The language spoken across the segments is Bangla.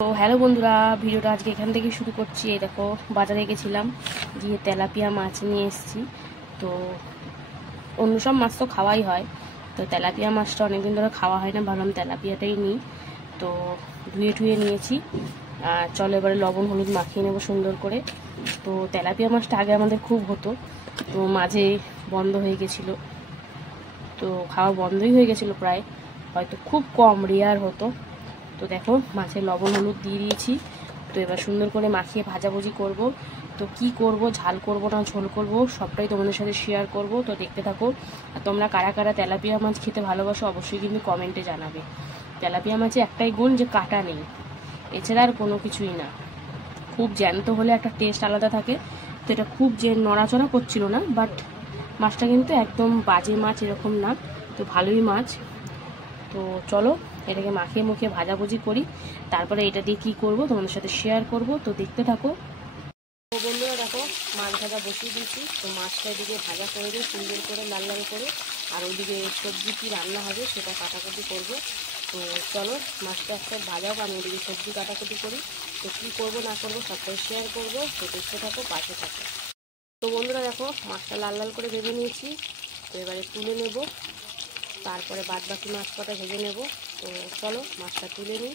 তো হ্যালো বন্ধুরা, ভিডিওটা আজকে এখান থেকে শুরু করছি। এই দেখো, বাজারে গেছিলাম, গিয়ে তেলাপিয়া মাছ নিয়ে এসেছি। তো অন্য সব মাছ তো খাওয়াই হয়, তো তেলাপিয়া মাছটা অনেকদিন ধরে খাওয়া হয় না, ভাবলাম তেলাপিয়াটাই নিই। তো ধুয়ে টুয়ে নিয়েছি। আর চলো এবারে লবণ হলুদ মাখিয়ে নেবো সুন্দর করে। তো তেলাপিয়া মাছটা আগে আমাদের খুব হতো, তো মাঝে বন্ধ হয়ে গেছিলো, তো খাওয়া বন্ধই হয়ে গেছিলো প্রায়, হয়তো খুব কম রেয়ার হতো। তো দেখো, মাছে লবণ হলুদ দিয়ে দিয়েছি। তো এবার সুন্দর করে মাখিয়ে ভাজাভুজি করব। তো কি করব, ঝাল করব না ঝোল করব, সবটাই তোমাদের সাথে শেয়ার করব। তো দেখতে থাকো। আর তোমরা কারা কারা তেলাপিয়া মাছ খেতে ভালোবাসো অবশ্যই কিন্তু কমেন্টে জানাবে। তেলাপিয়া মাছে একটাই গুণ যে কাটা নেই, এছাড়া আর কোনো কিছুই না। খুব জ্যান্ত হলে একটা টেস্ট আলাদা থাকে। তো এটা খুব যে নড়াচড়া করছিল না, বাট মাছটা কিন্তু একদম বাজে মাছ এরকম না, তো ভালোই মাছ। তো চলো এটাকে মাখিয়ে মুখিয়ে ভাজাভুজি করি, তারপরে এটা দিয়ে কী করবো তোমাদের সাথে শেয়ার করব। তো দেখতে থাকো। তো বন্ধুরা দেখো, মাছ ভাজা বসিয়ে দিয়েছি। তো মাছটা এদিকে ভাজা করে দিই সুন্দর করে লাল লাল করে, আর ওইদিকে সবজি কী রান্না হবে সেটা কাটাকুটি করব। তো চলো মাছটা একটা ভাজাও, আমি ওদিকে সবজি কাটাকুটি করি। তো কী করবো না করবো সবটাই শেয়ার করব। তো দেখতে থাকো, পাশে থাকো। তো বন্ধুরা দেখো, মাছটা লাল লাল করে ভেজে নিয়েছি। তো এবারে তুলে নেব, তারপরে বাদ বাকি মাছ কটা ভেজে নেব। তো চলো মাছটা তুলে নিই,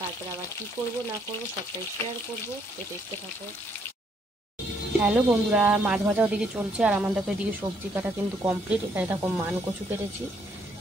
তারপরে আবার কী করব না করব সবটাই শেয়ার করব। তো দেখতে থাকো। হ্যালো বন্ধুরা, মাছ ভাজা ওদিকে চলছে, আর আমার দেখো এদিকে সবজি কাটা কিন্তু কমপ্লিট। এখানে দেখো মান কচু কেটেছি।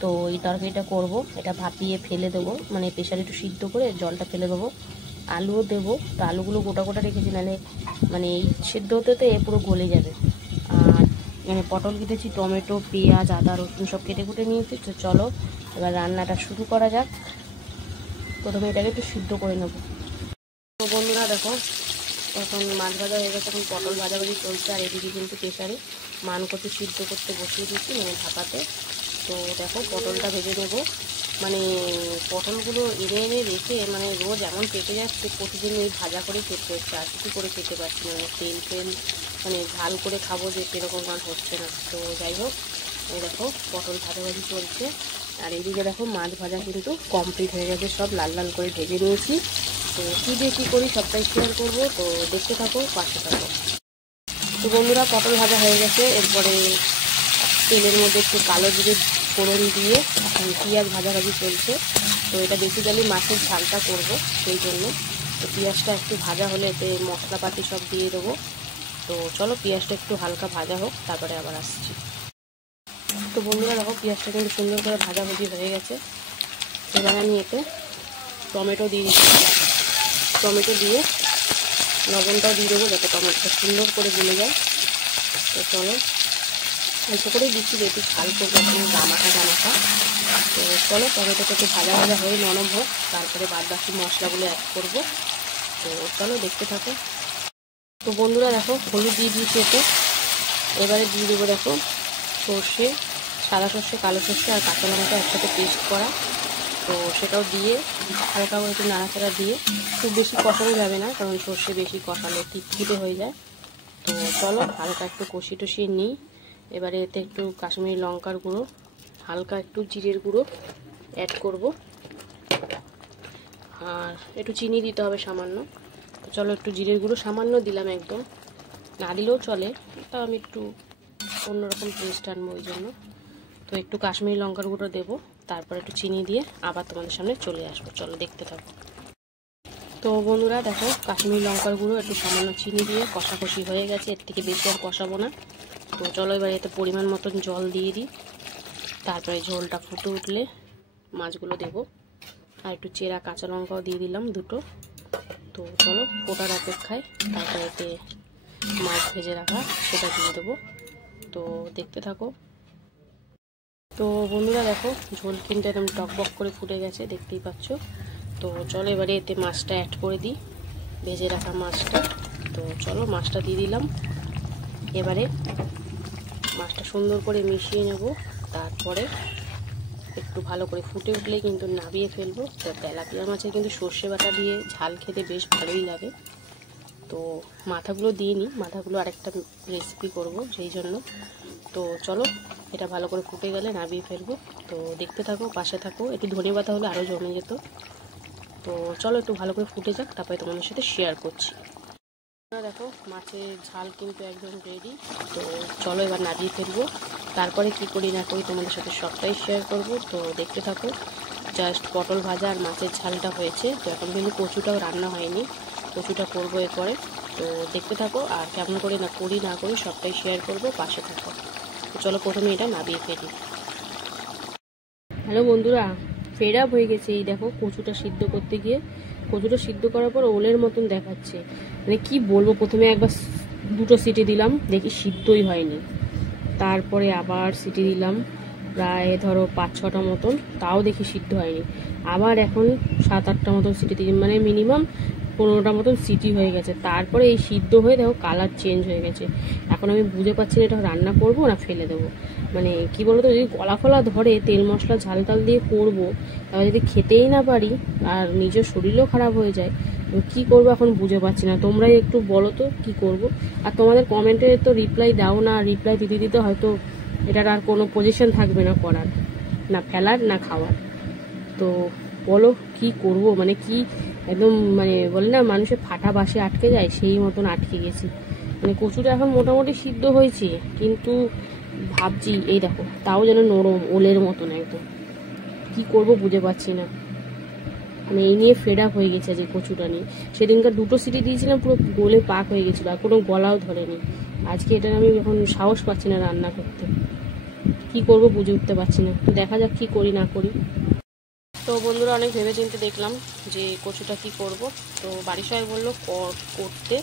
তো এই তরকারিটা করব, এটা ভাপিয়ে ফেলে দেবো, মানে প্রেশারে একটু সিদ্ধ করে জলটা ফেলে দেবো। আলুও দেবো। তো আলুগুলো গোটা গোটা রেখেছি, নাহলে মানে এই সিদ্ধ হতে হতে এ পুরো গলে যাবে। আর এখানে পটল কেটেছি, টমেটো পেঁয়াজ আদা রসুন সব কেটে কুটে নিয়েছি। তো চলো এবার রান্নাটা শুরু করা যাক। প্রথমে এটাকে একটু সিদ্ধ করে নেব। তো বন্ধুরা দেখো, এখন মাছ ভাজা হয়ে গেছে, এখন পটল ভাজাভাজি চলছে। আর এদিকে কিন্তু প্রেশারে মান কচু সিদ্ধ করতে বসিয়ে দিচ্ছি, মানে ভাপাতে। তো দেখো পটলটা ভেজে নেব। মানে পটলগুলো এনে এনে রেখে মানে রোজ এমন কেটে যাচ্ছে, প্রতিদিন এই ভাজা করে খেতে হচ্ছে, আর কিছু করে খেতে পারছি না। মানে তেল মানে ঝাল করে খাবো যে সেরকম আর হচ্ছে না। তো যাই হোক, এই দেখো পটল ভাজাভাজি চলছে। আর এদিকে দেখো মাছ ভাজা কিন্তু কমপ্লিট হয়ে গেছে, সব লাল লাল করে ভেজে নিয়েছি। তো কী দিয়ে কী করি সবটাই শেয়ার করবো। তো দেখতে থাকো, পাশে থাকো। তো বন্ধুরা পটল ভাজা হয়ে গেছে, এরপরে তেলের মধ্যে একটু কালো জিরে ফোড়ন দিয়ে এখন পেঁয়াজ ভাজাভাজি চলছে। তো এটা বেসিক্যালি মাছের ঝালটা করব, সেই জন্য। তো পেঁয়াজটা একটু ভাজা হলে এতে মশলাপাতি সব দিয়ে দেবো। তো চলো পেঁয়াজটা একটু হালকা ভাজা হোক, তারপরে আবার আসছি। তো বন্ধুরা দেখো, পেঁয়াজটা কিন্তু সুন্দর করে ভাজাভাজি হয়ে গেছে। এবার আমি এতে টমেটো দিয়ে দিচ্ছি। টমেটো দিয়ে লবণটাও দিয়ে দেবো, যাতে টমেটোটা সুন্দর করে গলে যায়। তো চলো অল্প করেই দিচ্ছি, যেহেতু ঝাল করবো এখন গামাখা। তো চলো টমেটোটা একটু ভাজা ভাজা হয়ে নরম হোক, তারপরে বাদ বাকি মশলাগুলো অ্যাড করবো। তো চলো দেখতে থাকো। তো বন্ধুরা দেখো, হলুদ দিয়ে দিয়েছি এতে। এবারে দিয়ে দেবো দেখো সর্ষে, সাদা সর্ষে কালো সর্ষে আর কাঁচা লঙ্কা একসাথে পেস্ট করা। তো সেটাও দিয়ে হালকা করে একটু নাড়াচাড়া দিয়ে, খুব বেশি কষানো যাবে না, কারণ সর্ষে বেশি কষালে খিটখিটে হয়ে যায়। তো চলো হালকা একটু কষিয়ে টষিয়ে নিই। এবারে এতে একটু কাশ্মীরি লঙ্কার গুঁড়ো, হালকা একটু জিরের গুঁড়ো অ্যাড করব, আর একটু চিনি দিতে হবে সামান্য। তো চলো একটু জিরের গুঁড়ো সামান্য দিলাম, একদম না দিলেও চলে, তাও আমি একটু অন্যরকম টেস্ট আনবো ওই জন্য। তো একটু কাশ্মীরি লঙ্কার গুঁড়ো দেবো, তারপর একটু চিনি দিয়ে আবার তোমাদের সামনে চলে আসবো। চলো দেখতে থাকো। তো বন্ধুরা দেখো, কাশ্মীরি লঙ্কার গুঁড়ো একটু সামান্য চিনি দিয়ে কষাকষি হয়ে গেছে, এর থেকে বেশি আর কষাবো না। তো চলো এবার এতে পরিমাণ মতন জল দিয়ে দিই, তারপরে ঝোলটা ফুটে উঠলে মাছগুলো দেবো। আর একটু চেরা কাঁচা লঙ্কাও দিয়ে দিলাম দুটো। তো চলো ফোটার অপেক্ষায়, তারপরে এতে মাছ ভেজে রাখা সেটা দিয়ে দেবো। তো দেখতে থাকো। তো বন্ধুরা দেখো, ঝোল কিন্তু একদম টকবক করে ফুটে গেছে, দেখতেই পাচ্ছ। তো চলো এবারে এতে মাছটা অ্যাড করে দিই, ভেজে রাখা মাছটা। তো চলো মাছটা দিয়ে দিলাম। এবারে মাছটা সুন্দর করে মিশিয়ে নেব, তারপরে একটু ভালো করে ফুটে উঠলে কিন্তু নামিয়ে ফেলবো। তো তেলাপিয়া মাছের কিন্তু সর্ষে বাটা দিয়ে ঝাল খেতে বেশ ভালোই লাগে। তো মাথাগুলো দিয়ে নিই, মাথাগুলো আরেকটা রেসিপি করব সেই জন্য। তো চলো এটা ভালো করে ফুটে গেলে নামিয়ে ফেলবো। তো দেখতে থাকো, পাশে থাকো। একটু ধনে পাতা হলে আরও জমে যেত। তো চলো একটু ভালো করে ফুটে যাক, তারপরে তোমাদের সাথে শেয়ার করছি। দেখো মাছের ঝাল কিন্তু একদম রেডি। তো চলো এবার নামিয়ে ফেলবো, তারপরে কি করি না করি তোমাদের সাথে সবটাই শেয়ার করব। তো দেখতে থাকো। জাস্ট পটল ভাজা আর মাছের ঝালটা হয়েছে, তো এখন কিন্তু কচুটাও রান্না হয়নি, কচুটা করবো এরপরে। তো দেখতে থাকো, আর কেমন করে না করি না করি সবটাই শেয়ার করব, পাশে থাকো। তো চলো প্রথমে এটা নামিয়ে ফেলি। হ্যালো বন্ধুরা, ফেড আপ হয়ে গেছে। এই দেখো কচুটা সিদ্ধ করতে গিয়ে, কচুটা সিদ্ধ করার পর ওলের মতন দেখাচ্ছে। মানে কি বলবো, প্রথমে একবার 2টো সিটি দিলাম, দেখি সিদ্ধই হয়নি। তারপরে আবার সিটি দিলাম প্রায় ধরো 5-6টা মতন, তাও দেখি সিদ্ধ হয়নি। আবার এখন 7-8টা মতন সিটি দিই, মানে মিনিমাম 15টা মতন সিটি হয়ে গেছে। তারপরে এই সিদ্ধ হয়ে দেখো কালার চেঞ্জ হয়ে গেছে। এখন আমি বুঝে পাচ্ছি না এটা রান্না করবো না ফেলে দেবো। মানে কি বলতো, যদি গলা ফলা ধরে তেল মশলা ঝাল টাল দিয়ে করবো, তাহলে যদি খেতেই না পারি আর নিজের শরীরও খারাপ হয়ে যায়, কি করবো এখন বুঝে পাচ্ছি না। তোমরাই একটু বলো তো কি করব। আর তোমাদের কমেন্টে তো রিপ্লাই দাও না, রিপ্লাই দিতে দিতে হয়তো এটার আর কোনো পজিশন থাকবে না করার, না ফেলার না খাওয়ার। তো বলো কি করব, মানে কি একদম মানে বলে না মানুষের ফাটা বাসে আটকে যায়, সেই মতন আটকে গেছি। মানে কচুটা এখন মোটামুটি সিদ্ধ হয়েছে, কিন্তু ভাবছি এই দেখো তাও যেন নরম ওলের মতন একদম। কি করব বুঝে পাচ্ছি না। মানে এই নিয়ে ফেড আপ হয়ে গেছে যে কচুটা নিয়ে। সেদিনকার 2টো সিটি দিয়েছিলাম, পুরো গলে পাক হয়ে গেছিলো, আর কোনো গলাও ধরেনি। আজকে এটা আমি এখন সাহস পাচ্ছি না রান্না করতে। কি করব বুঝে উঠতে পারছি না। তো দেখা যাক কি করি না করি। তো বন্ধুরা অনেক ভেবে চিন্তে দেখলাম যে কচুটা কি করব। তো বাড়ির সবাই বললো করতে,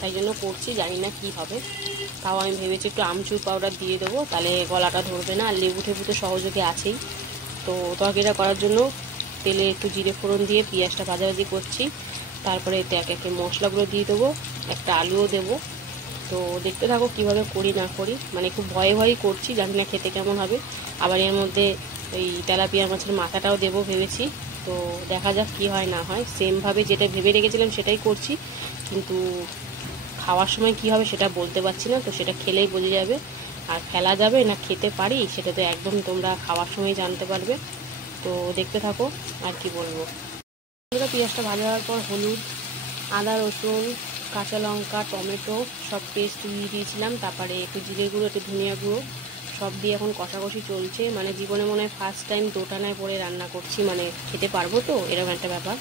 তাই জন্য করছি, জানি না কি হবে। তাও আমি ভেবেছি একটু আমচুর পাউডার দিয়ে দেবো, তাহলে গলাটা ধরবে না। আর লেবু টেবু তো সহযোগে আছেই। তো তরকারিটা করার জন্য তেলে একটু জিরে ফোড়ন দিয়ে পেঁয়াজটা ভাজাভাজি করছি। তারপরে এতে একে একে মশলাগুলো দিয়ে দেবো, একটা আলুও দেবো। তো দেখতে থাকো কীভাবে করি না করি। মানে খুব ভয়ে ভয়েই করছি, জানি না খেতে কেমন হবে। আবার এর মধ্যে ওই তেলাপিয়া মাছের মাথাটাও দেবো ভেবেছি। তো দেখা যাক কী হয় না হয়। সেমভাবে যেটা ভেবে রেখেছিলাম সেটাই করছি, কিন্তু খাওয়ার সময় কী হবে সেটা বলতে পারছি না। তো সেটা খেলেই বোঝা যাবে। আর ফেলা যাবে না খেতে পারি সেটা তো একদম তোমরা খাওয়ার সময় জানতে পারবে। তো দেখতে থাকো। আর কি বলবো, পেঁয়াজটা ভাজা হওয়ার পর হলুদ, আদা রসুন, কাঁচা লঙ্কা, টমেটো সব পেস্ট দিয়ে দিয়েছিলাম। তারপরে একটু জিরে গুঁড়ো, একটু ধনিয়া গুঁড়ো সব দিয়ে এখন কষাকষি চলছে। মানে জীবনে মনে হয় ফার্স্ট টাইম দোটানায় পরে রান্না করছি, মানে খেতে পারবো তো এরকম একটা ব্যাপার।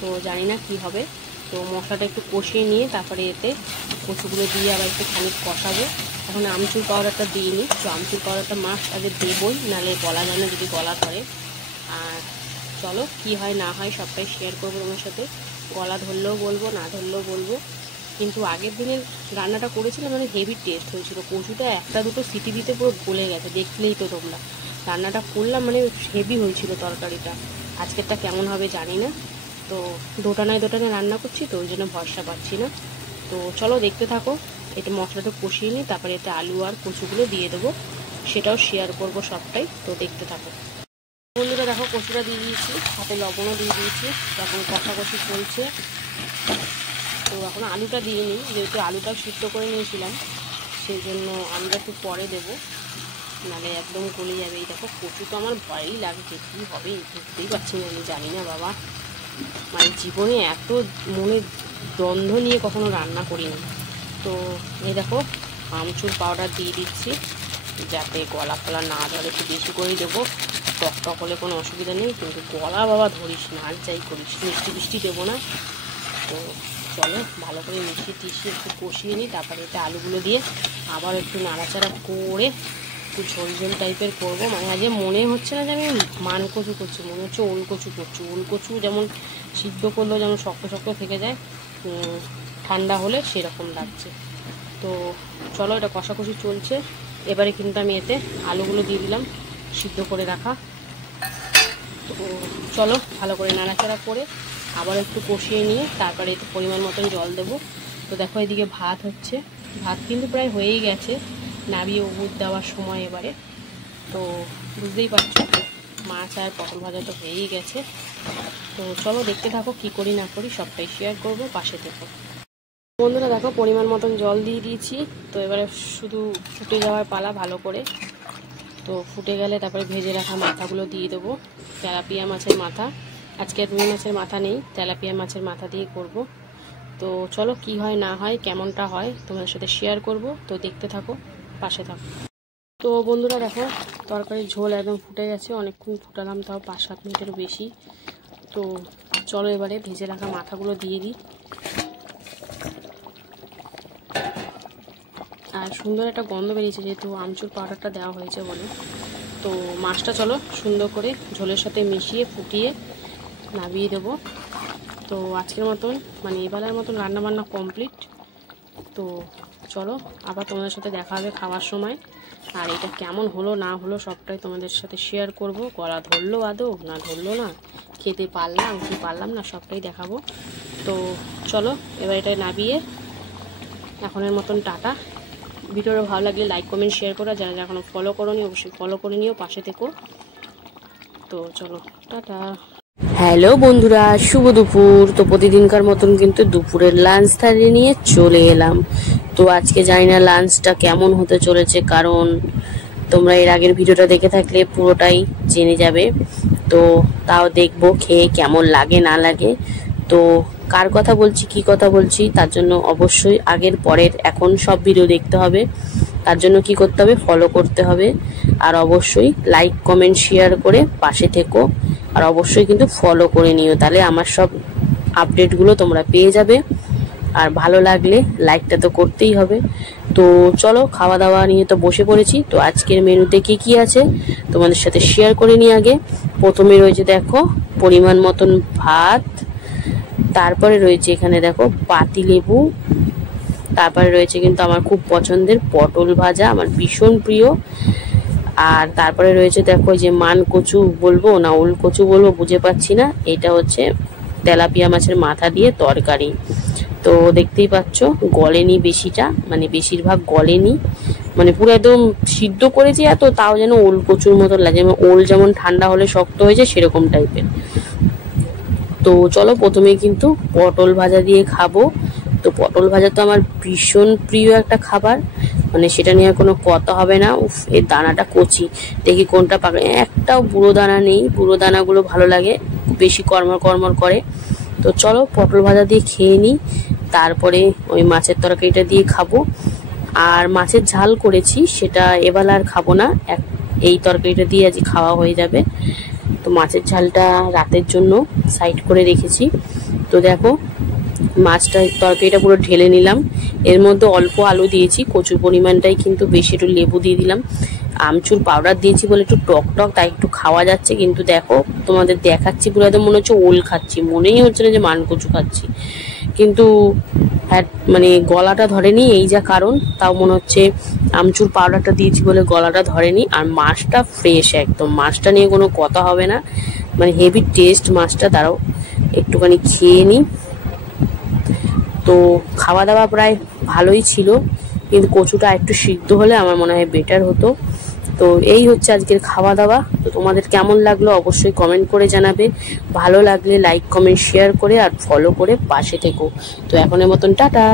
তো জানি না কি হবে। তো মশলাটা একটু কষিয়ে নিয়ে তারপরে এতে কচুগুলো দিয়ে আবার একটু খানিক কষাবো। এখন আমচুর পাউডারটা দিইনি, তো আমচুর পাউডারটা মাস্ট আগে দেবই, নাহলে গলা যায় না যদি গলা ধরে। আর চলো কি হয় না হয় সবটাই শেয়ার করবো তোমার সাথে। গলা ধরলেও বলবো, না ধরলেও বলবো। কিন্তু আগের দিনের রান্নাটা করেছিলাম, মানে হেভি টেস্ট হয়েছিল। কচুটা 1-2টো সিটি দিতে পুরো গলে গেছে, দেখলেই তো তোমরা। রান্নাটা করলাম মানে হেভি হয়েছিল তরকারিটা। আজকেরটা কেমন হবে জানি না। তো দোটানায় রান্না করছি, তো ওই জন্য ভরসা পাচ্ছি না। তো চলো দেখতে থাকো। এটা মশলাটা কষিয়ে নিই, তারপরে এতে আলু আর কচুগুলো দিয়ে দেবো, সেটাও শেয়ার করব সবটাই। তো দেখতে থাকো বন্ধুরা। দেখো কচুটা দিয়ে দিয়েছি, হাতে লবণও দিয়ে দিয়েছি, এখন কষাকষি চলছে। তো এখন আলুটা দিয়ে নিই, যেহেতু আলুটা সিদ্ধ করে নিয়েছিলাম, সেই জন্য আলুটা একটু পরে দেবো, নাহলে একদম গলে যাবে। এই দেখো কচু তো আমার ভয়ই লাগছে, কী হবে বুঝতেই পারছি না। আমি জানি না বাবা, মানে জীবনে এত মনে দ্বন্দ্ব নিয়ে কখনো রান্না করিনি। তো এই দেখো আমচুর পাউডার দিয়ে দিচ্ছি, যাতে গলা ফলা না ধরে। একটু বেশি করেই দেবো, টক হলে কোনো অসুবিধা নেই, কিন্তু গলা বাবা ধরিস না, আর যাই করিস। মিষ্টি দেবো না। তো চলো ভালো করে মিশিয়ে একটু কষিয়ে নিই, তারপরে এতে আলুগুলো দিয়ে আবার একটু নাড়াচাড়া করে একটু ঝোল ঝোল টাইপের করবো। মানে আজকে মনে হচ্ছে না যে আমি মান কচু করছি, মনে হচ্ছে ওল কচু করছি। ওল কচু যেমন সিদ্ধ করলেও যেমন শক্ত শক্ত থেকে যায়, ঠান্ডা হলে সেরকম লাগছে। তো চলো এটা কষাকষি চলছে। এবারে কিন্তু আমি এতে আলুগুলো দিয়ে দিলাম সিদ্ধ করে রাখা। তো চলো ভালো করে নাড়াচাড়া করে আবার একটু কষিয়ে নিয়ে তারপরে এতে পরিমাণ মতন জল দেবো। তো দেখো এদিকে ভাত হচ্ছে, ভাত কিন্তু প্রায় হয়েই গেছে, নাবিয়ে উবুর দেওয়ার সময় এবারে। তো বুঝতেই পারছো মাছ আর পটল ভাজা তো হয়েই গেছে। তো চলো দেখতে থাকো কি করি না করি সবটাই শেয়ার করব, পাশে থেকো বন্ধুরা। দেখো পরিমাণ মতন জল দিয়ে দিয়েছি। তো এবারে শুধু ফুটে যাওয়ার পালা ভালো করে। তো ফুটে গেলে তারপরে ভেজে রাখা মাথাগুলো দিয়ে দেবো, তেলাপিয়া মাছের মাথা। আজকে রুই মাছের মাথা নেই, তেলাপিয়া মাছের মাথা দিয়ে করব। তো চলো কি হয় না হয়, কেমনটা হয় তোমাদের সাথে শেয়ার করব। তো দেখতে থাকো, পাশে থাকো। তো বন্ধুরা দেখো, তরকারির ঝোল একদম ফুটে গেছে। অনেকক্ষণ ফুটালাম, তাও 5-7 মিনিটেরও বেশি। তো চলো এবারে ভেজে রাখা মাথাগুলো দিয়ে দিই। আর সুন্দর একটা গন্ধ বেরিয়েছে, যেহেতু আমচুর পাউডারটা দেওয়া হয়েছে বলে। তো মাছটা চলো সুন্দর করে ঝোলের সাথে মিশিয়ে ফুটিয়ে নামিয়ে দেবো। তো আজকের মতন মানে এবেলার মতন রান্নাবান্না কমপ্লিট। তো চলো আবার তোমাদের সাথে দেখা হবে খাওয়ার সময়। আর এটা কেমন হলো না হলো সবটাই তোমাদের সাথে শেয়ার করব। গলা ধরলো আদৌ না ধরলো না, খেতে পারলাম কি পারলাম না, সবটাই দেখাবো। তো চলো এবার এটা নামিয়ে এখনের মতন টাটা। ভিডিওটা ভালো লাগলে লাইক কমেন্ট শেয়ার করো, যারা যারা এখনো ফলো করোনি অবশ্যই ফলো করে নিও, পাশে থেকো। তো চলো টাটা। হ্যালো বন্ধুরা, শুভ দুপুর। তো প্রতিদিনকার মতন কিন্তু দুপুরের লাঞ্চ থালি নিয়ে চলে এলাম। তো আজকে জানি না লাঞ্চটা কেমন হতে চলেছে, কারণ তোমরা এর আগের ভিডিওটা দেখে থাকলে পুরোটাই জেনে যাবে। তো তাও দেখবো খেয়ে কেমন লাগে না লাগে। তো কার কথা বলছি কি কথা বলছি তার জন্য অবশ্যই আগের পরের এখন সব ভিডিও দেখতে হবে। তার জন্য কি করতে হবে, ফলো করতে হবে। আর অবশ্যই লাইক কমেন্ট শেয়ার করে পাশে থেকো। আর অবশ্যই কিন্তু ফলো করে নিও, তাহলে আমার সব আপডেটগুলো তোমরা পেয়ে যাবে। আর ভালো লাগলে লাইকটা তো করতেই হবে। তো চলো খাওয়া দাওয়া নিয়ে তো বসে পড়েছি। তো আজকের মেনুতে কি কি আছে তোমাদের সাথে শেয়ার করে নিই আগে। প্রথমে রয়েছে দেখো পরিমাণ মতন ভাত, তারপরে রয়েছে এখানে দেখো পাতিলেবু, তারপরে রয়েছে কিন্তু আমার খুব পছন্দের পটল ভাজা, আমার ভীষণ প্রিয়। আর তারপরে রয়েছে দেখো যে মান কচু বলবো না ওল কচু বলবো বুঝে পাচ্ছি না, এটা হচ্ছে তেলাপিয়া মাছের মাথা দিয়ে তরকারি। তো দেখতেই পাচ্ছ গলেনি বেশিটা, মানে বেশিরভাগ গলেনি, মানে পুরো একদম সিদ্ধ করেছি এত, তাও যেন ওল কচুর মতো লাগে, যেমন ওল যেমন ঠান্ডা হলে শক্ত হয়ে যায় সেরকম টাইপের। তো চলো প্রথমে কিন্তু পটল ভাজা দিয়ে খাবো। তো পটল ভাজা তো আমার ভীষণ প্রিয় একটা খাবার, মানে সেটা নিয়ে কোনো কথা হবে না। উফ, এর দানাটা কচি, দেখি কোনটা পাকে, একটাও বুড়ো দানা নেই। বুড়ো দানাগুলো ভালো লাগে, বেশি কর্মর কর্মর করে। তো চলো পটল ভাজা দিয়ে খেয়ে নিই, তারপরে ওই মাছের তরকারিটা দিয়ে খাবো। আর মাছের ঝাল করেছি, সেটা এবেলা আর খাবো না, এই তরকারিটা দিয়ে আজ খাওয়া হয়ে যাবে। তো মাছের ঝালটা রাতের জন্য সাইড করে রেখেছি। তো দেখো মাছটা তরকারিটা পুরো ঢেলে নিলাম, এর মধ্যে অল্প আলু দিয়েছি, কচুর পরিমাণটাই কিন্তু বেশি, একটু লেবু দিয়ে দিলাম। আমচুর পাউডার দিয়েছি বলে একটু টক টক, তাই একটু খাওয়া যাচ্ছে। কিন্তু দেখো তোমাদের দেখাচ্ছি পুরো একদম মনে হচ্ছে ওল খাচ্ছি, মনেই হচ্ছে না যে মান কচু খাচ্ছি। কিন্তু হ্যাঁ মানে গলাটা ধরেনি, এই যা কারণ, তাও মনে হচ্ছে আমচুর পাউডারটা দিয়েছি বলে গলাটা ধরেনি। আর মাছটা ফ্রেশ একদম, মাছটা নিয়ে কোনো কথা হবে না, মানে হেভি টেস্ট মাছটা। তারাও একটুখানি খেয়ে নিই। তো খাওয়া দাওয়া প্রায় ভালোই ছিল, কিন্তু কচুটা একটু সিদ্ধ হলে আমার মনে হয় বেটার হতো। তো এই হচ্ছে আজকের খাওয়া দাওয়া। তো তোমাদের কেমন লাগলো অবশ্যই কমেন্ট করে জানাবে। ভালো লাগলে লাইক কমেন্ট শেয়ার করে আর ফলো করে পাশে থেকো। তো এখনের মতন টাটা।